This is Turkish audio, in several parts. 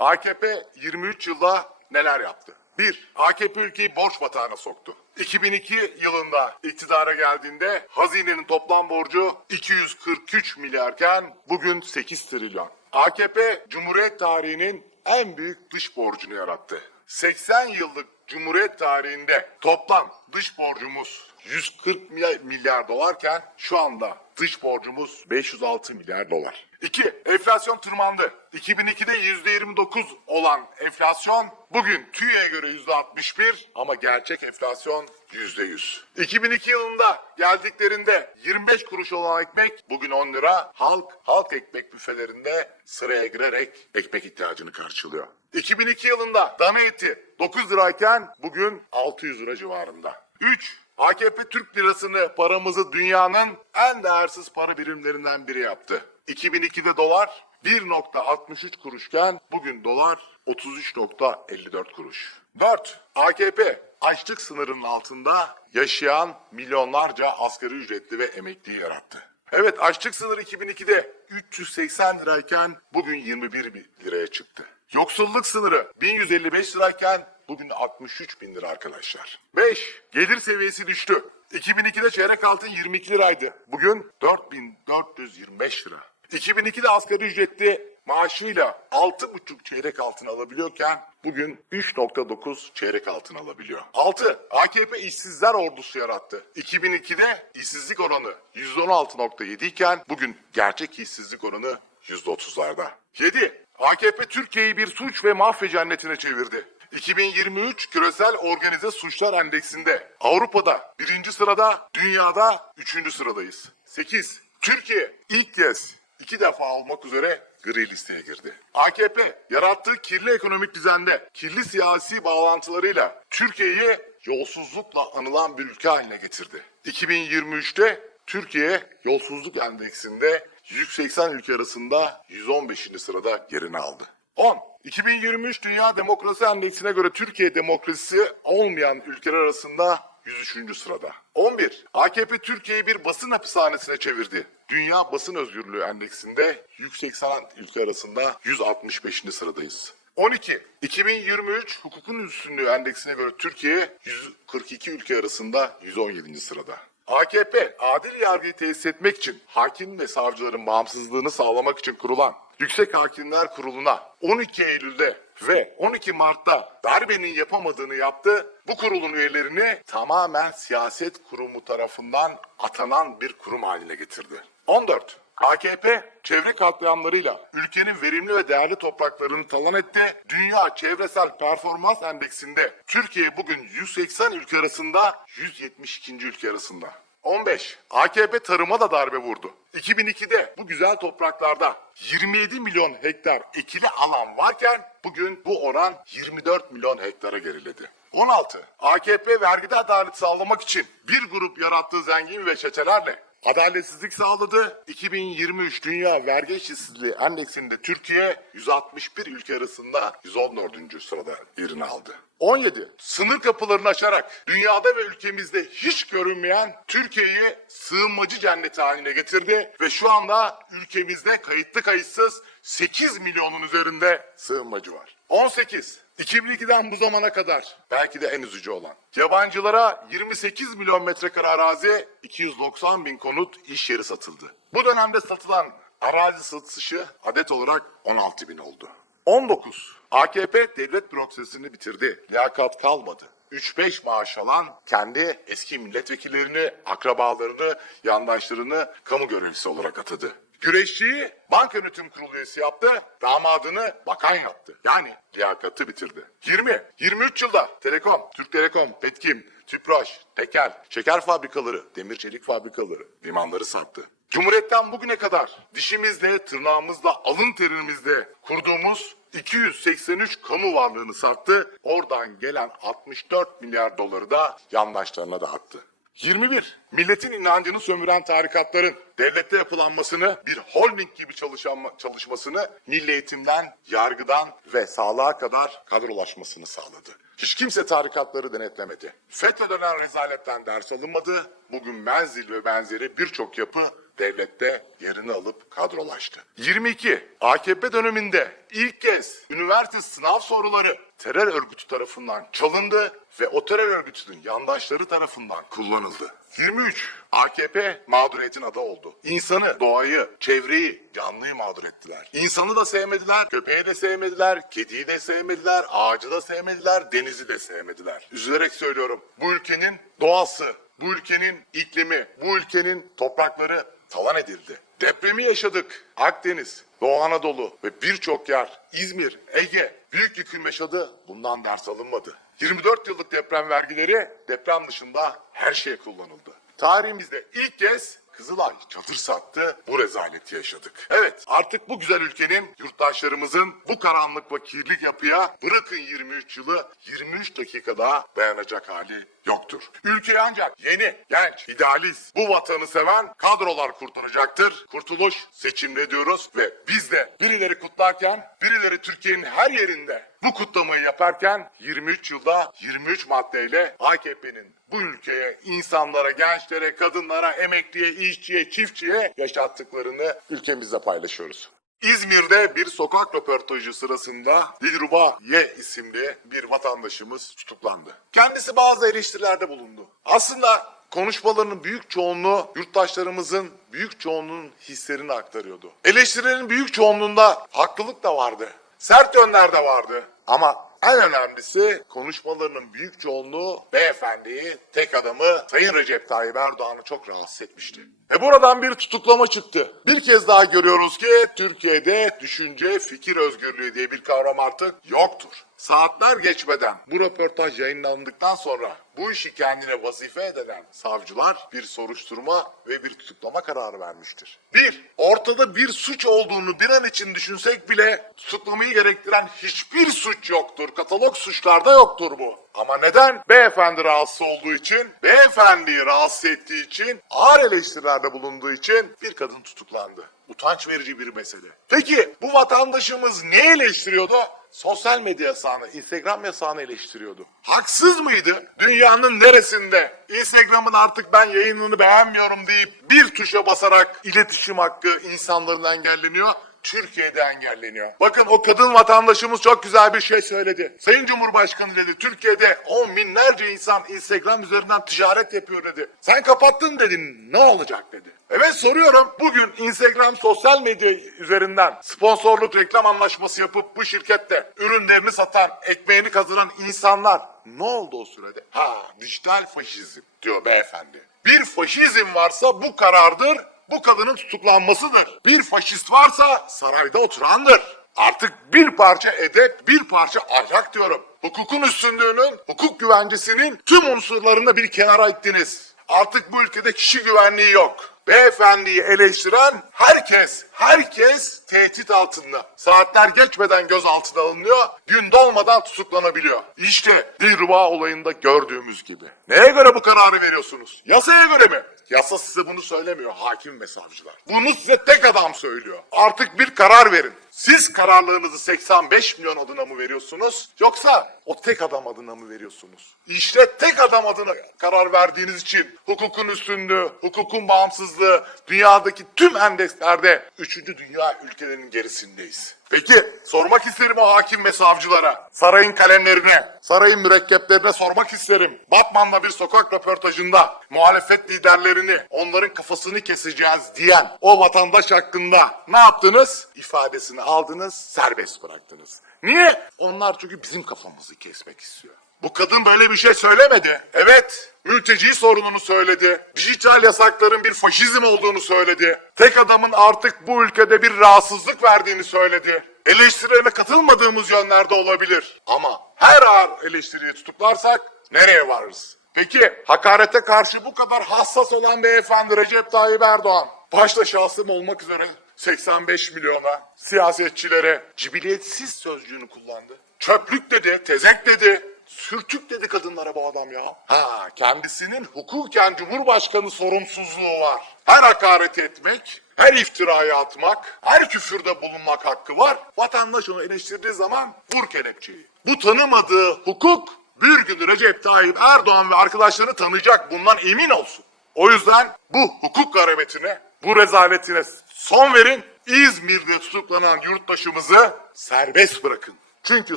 AKP 23 yılda neler yaptı? 1. AKP ülkeyi borç batağına soktu. 2002 yılında iktidara geldiğinde hazinenin toplam borcu 243 milyarken bugün 8 trilyon. AKP Cumhuriyet tarihinin en büyük dış borcunu yarattı. 80 yıllık Cumhuriyet tarihinde toplam dış borcumuz 140 milyar, dolarken şu anda dış borcumuz 506 milyar dolar. 2. Enflasyon tırmandı. 2002'de %29 olan enflasyon bugün TÜİ'ye göre %61 ama gerçek enflasyon %100. 2002 yılında geldiklerinde 25 kuruş olan ekmek bugün 10 lira. Halk halk ekmek büfelerinde sıraya girerek ekmek ihtiyacını karşılıyor. 2002 yılında dana eti 9 lirayken bugün 600 lira civarında. 3. AKP Türk lirasını paramızı dünyanın en değersiz para birimlerinden biri yaptı. 2002'de dolar 1.63 kuruşken bugün dolar 33.54 kuruş. 4. AKP açlık sınırının altında yaşayan milyonlarca asgari ücretli ve emekliyi yarattı. Evet açlık sınırı 2002'de 380 lirayken bugün 21 bin liraya çıktı. Yoksulluk sınırı 1155 lirayken bugün 63 bin lira arkadaşlar. 5. Gelir seviyesi düştü. 2002'de çeyrek altın 22 liraydı. Bugün 4425 lira. 2002'de asgari ücretli maaşıyla 6,5 çeyrek altın alabiliyorken bugün 3.9 çeyrek altın alabiliyor. 6. AKP işsizler ordusu yarattı. 2002'de işsizlik oranı %16.7 iken bugün gerçek işsizlik oranı %30'larda. 7. AKP Türkiye'yi bir suç ve mafya cennetine çevirdi. 2023 Küresel Organize Suçlar Endeksinde Avrupa'da birinci sırada, dünyada üçüncü sıradayız. 8. Türkiye ilk kez iki defa olmak üzere gri listeye girdi. AKP yarattığı kirli ekonomik düzende, kirli siyasi bağlantılarıyla Türkiye'yi yolsuzlukla anılan bir ülke haline getirdi. 2023'te Türkiye yolsuzluk endeksinde 180 ülke arasında 115. sırada yerini aldı. 10. 2023 Dünya Demokrasi Endeksine göre Türkiye demokrasisi olmayan ülkeler arasında 103. sırada. 11. AKP Türkiye'yi bir basın hapishanesine çevirdi. Dünya Basın Özgürlüğü Endeksinde 180 ülke arasında 165. sıradayız. 12. 2023 Hukukun Üstünlüğü Endeksine göre Türkiye 142 ülke arasında 117. sırada. AKP adil yargıyı tesis etmek için hakim ve savcıların bağımsızlığını sağlamak için kurulan Yüksek Hakimler Kurulu'na 12 Eylül'de ve 12 Mart'ta darbenin yapamadığını yaptı. Bu kurulun üyelerini tamamen siyaset kurumu tarafından atanan bir kurum haline getirdi. 14. AKP çevre katliamlarıyla ülkenin verimli ve değerli topraklarını talan etti. Dünya Çevresel Performans Endeksinde Türkiye bugün 180 ülke arasında 172. ülke arasında. 15. AKP tarıma da darbe vurdu. 2002'de bu güzel topraklarda 27 milyon hektar ekili alan varken bugün bu oran 24 milyon hektara geriledi. 16. AKP vergide adalet sağlamak için bir grup yarattığı zengin ve çetelerle adaletsizlik sağladı. 2023 Dünya Vergi Eşitsizliği Endeksinde Türkiye 161 ülke arasında 114. sırada yerini aldı. 17. Sınır kapılarını aşarak dünyada ve ülkemizde hiç görünmeyen Türkiye'yi sığınmacı cenneti haline getirdi ve şu anda ülkemizde kayıtlı kayıtsız 8 milyonun üzerinde sığınmacı var. 18. 2002'den bu zamana kadar belki de en üzücü olan. Yabancılara 28 milyon metrekare arazi, 290 bin konut iş yeri satıldı. Bu dönemde satılan arazi satışı adet olarak 16 bin oldu. 19. AKP devlet bürokrasisini bitirdi. Liyakat kalmadı. 3-5 maaş alan kendi eski milletvekillerini, akrabalarını, yandaşlarını kamu görevlisi olarak atadı. Güreşçiyi banka yönetim kurulu üyesi yaptı, damadını bakan yaptı. Yani liyakatı bitirdi. 20. 23 yılda Telekom, Türk Telekom, Petkim, Tüpraş, Tekel, şeker fabrikaları, demir çelik fabrikaları, limanları sattı. Cumhuriyetten bugüne kadar dişimizle, tırnağımızla, alın terimizle kurduğumuz 283 kamu varlığını sattı. Oradan gelen 64 milyar doları da yandaşlarına dağıttı. 21. Milletin inancını sömüren tarikatların devlette yapılanmasını, bir holding gibi çalışan, çalışmasını milli eğitimden, yargıdan ve sağlığa kadar kadrolaşmasını sağladı. Hiç kimse tarikatları denetlemedi. FETÖ dönen rezaletten ders alınmadı. Bugün menzil ve benzeri birçok yapı devlette yerini alıp kadrolaştı. 22. AKP döneminde ilk kez üniversite sınav soruları terör örgütü tarafından çalındı ve o terör örgütünün yandaşları tarafından kullanıldı. 23. AKP mağduriyetin adı oldu. İnsanı, doğayı, çevreyi, canlıyı mağdur ettiler. İnsanı da sevmediler, köpeği de sevmediler, kediyi de sevmediler, ağacı da sevmediler, denizi de sevmediler. Üzülerek söylüyorum. Bu ülkenin doğası, bu ülkenin iklimi, bu ülkenin toprakları talan edildi. Depremi yaşadık. Akdeniz, Doğu Anadolu ve birçok yer, İzmir, Ege büyük yıkım yaşadı. Bundan ders alınmadı. 24 yıllık deprem vergileri deprem dışında her şeye kullanıldı. Tarihimizde ilk kez Kızılay çadır sattı, bu rezaleti yaşadık. Evet, artık bu güzel ülkenin, yurttaşlarımızın bu karanlık ve kirli yapıya bırakın 23 yılı, 23 dakika daha dayanacak hali yoktur. Ülkeyi ancak yeni, genç, idealist, bu vatanı seven kadrolar kurtaracaktır. Kurtuluş seçimde diyoruz ve biz de birileri kutlarken, birileri Türkiye'nin her yerinde bu kutlamayı yaparken 23 yılda 23 maddeyle AKP'nin bu ülkeye, insanlara, gençlere, kadınlara, emekliye, işçiye, çiftçiye yaşattıklarını ülkemizde paylaşıyoruz. İzmir'de bir sokak röportajı sırasında Dilruba Ye isimli bir vatandaşımız tutuklandı. Kendisi bazı eleştirilerde bulundu. Aslında konuşmalarının büyük çoğunluğu yurttaşlarımızın büyük çoğunluğunun hislerini aktarıyordu. Eleştirilerin büyük çoğunluğunda haklılık da vardı. Sert yönler de vardı. Ama en önemlisi konuşmalarının büyük çoğunluğu beyefendiyi, tek adamı Sayın Recep Tayyip Erdoğan'ı çok rahatsız etmişti. Ve buradan bir tutuklama çıktı. Bir kez daha görüyoruz ki Türkiye'de düşünce, fikir özgürlüğü diye bir kavram artık yoktur. Saatler geçmeden bu röportaj yayınlandıktan sonra bu işi kendine vazife edinen savcılar bir soruşturma ve bir tutuklama kararı vermiştir. Bir, ortada bir suç olduğunu bir an için düşünsek bile tutuklamayı gerektiren hiçbir suç yoktur. Katalog suçlarda yoktur bu. Ama neden? Beyefendi rahatsız olduğu için, beyefendiyi rahatsız ettiği için, ağır eleştirilerde bulunduğu için bir kadın tutuklandı. Utanç verici bir mesele. Peki bu vatandaşımız ne eleştiriyordu? Sosyal medya yasağını, Instagram yasağını eleştiriyordu. Haksız mıydı? Dünyanın neresinde Instagram'ın artık ben yayınını beğenmiyorum deyip bir tuşa basarak iletişim hakkı insanların engelleniyor. Türkiye'de engelleniyor. Bakın o kadın vatandaşımız çok güzel bir şey söyledi. Sayın Cumhurbaşkanı dedi Türkiye'de on binlerce insan Instagram üzerinden ticaret yapıyor dedi. Sen kapattın dedin ne olacak dedi. Evet soruyorum bugün Instagram sosyal medya üzerinden sponsorluk reklam anlaşması yapıp bu şirkette ürünlerini satan, ekmeğini kazanan insanlar ne oldu o sürede? Ha dijital faşizm diyor beyefendi. Bir faşizm varsa bu karardır bu kadının tutuklanmasıdır. Bir faşist varsa sarayda oturandır. Artık bir parça edep, bir parça ahlak diyorum. Hukukun üstünlüğünün, hukuk güvencesinin tüm unsurlarını bir kenara ittiniz. Artık bu ülkede kişi güvenliği yok. Beyefendiyi eleştiren herkes, herkes tehdit altında. Saatler geçmeden gözaltına alınıyor, gün dolmadan tutuklanabiliyor. İşte Dilruba olayında gördüğümüz gibi. Neye göre bu kararı veriyorsunuz? Yasaya göre mi? Yasa size bunu söylemiyor hakim ve savcılar. Bunu size tek adam söylüyor. Artık bir karar verin. Siz kararlarınızı 85 milyon adına mı veriyorsunuz yoksa o tek adam adına mı veriyorsunuz? İşte tek adam adına karar verdiğiniz için hukukun üstünlüğü, hukukun bağımsızlığı dünyadaki tüm endekslerde 3. dünya ülkelerinin gerisindeyiz. Peki sormak isterim o hakim ve savcılara, sarayın kalemlerine, sarayın mürekkeplerine sormak isterim. Batman'da bir sokak röportajında muhalefet liderlerini, onların kafasını keseceğiz diyen o vatandaş hakkında ne yaptınız? İfadesini aldınız, serbest bıraktınız. Niye? Onlar çünkü bizim kafamızı kesmek istiyor. Bu kadın böyle bir şey söylemedi. Evet, mülteci sorununu söyledi. Dijital yasakların bir faşizm olduğunu söyledi. Tek adamın artık bu ülkede bir rahatsızlık verdiğini söyledi. Eleştirilerine katılmadığımız yönlerde olabilir. Ama her ağır eleştiriyi tutuklarsak nereye varırız? Peki hakarete karşı bu kadar hassas olan beyefendi Recep Tayyip Erdoğan başta şahsım olmak üzere 85 milyona siyasetçilere cibiliyetsiz sözcüğünü kullandı. Çöplük dedi, tezek dedi. Sürtük dedi kadınlara bu adam ya. Ha kendisinin hukuken Cumhurbaşkanı sorumsuzluğu var. Her hakaret etmek, her iftiraya atmak, her küfürde bulunmak hakkı var. Vatandaş onu eleştirdiği zaman vur kelepçeyi. Bu tanımadığı hukuk bir gün Recep Tayyip Erdoğan ve arkadaşlarını tanıyacak bundan emin olsun. O yüzden bu hukuk garabetine Bu rezaletine son verin. İzmir'de tutuklanan yurttaşımızı serbest bırakın. Çünkü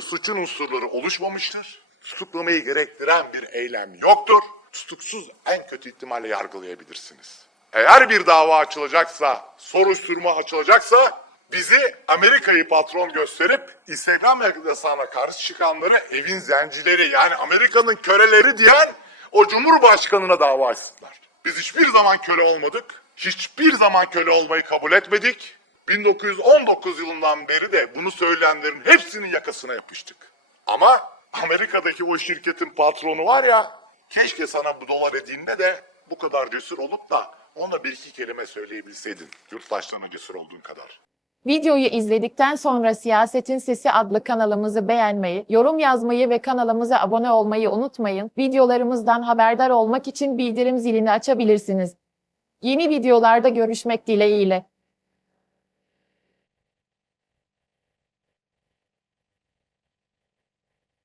suçun unsurları oluşmamıştır. Tutuklamayı gerektiren bir eylem yoktur. Tutuksuz en kötü ihtimalle yargılayabilirsiniz. Eğer bir dava açılacaksa, soruşturma açılacaksa bizi Amerika'yı patron gösterip Instagram yasağına karşı çıkanları evin zencileri yani Amerika'nın köleleri diyen o Cumhurbaşkanına dava açsınlar. Biz hiçbir zaman köle olmadık. Hiçbir zaman köle olmayı kabul etmedik. 1919 yılından beri de bunu söyleyenlerin hepsinin yakasına yapıştık. Ama Amerika'daki o şirketin patronu var ya, keşke sana bu dolar edinme de bu kadar cesur olup da ona bir iki kelime söyleyebilseydin. Yurttaşlarına cesur olduğun kadar. Videoyu izledikten sonra Siyasetin Sesi adlı kanalımızı beğenmeyi, yorum yazmayı ve kanalımıza abone olmayı unutmayın. Videolarımızdan haberdar olmak için bildirim zilini açabilirsiniz. Yeni videolarda görüşmek dileğiyle.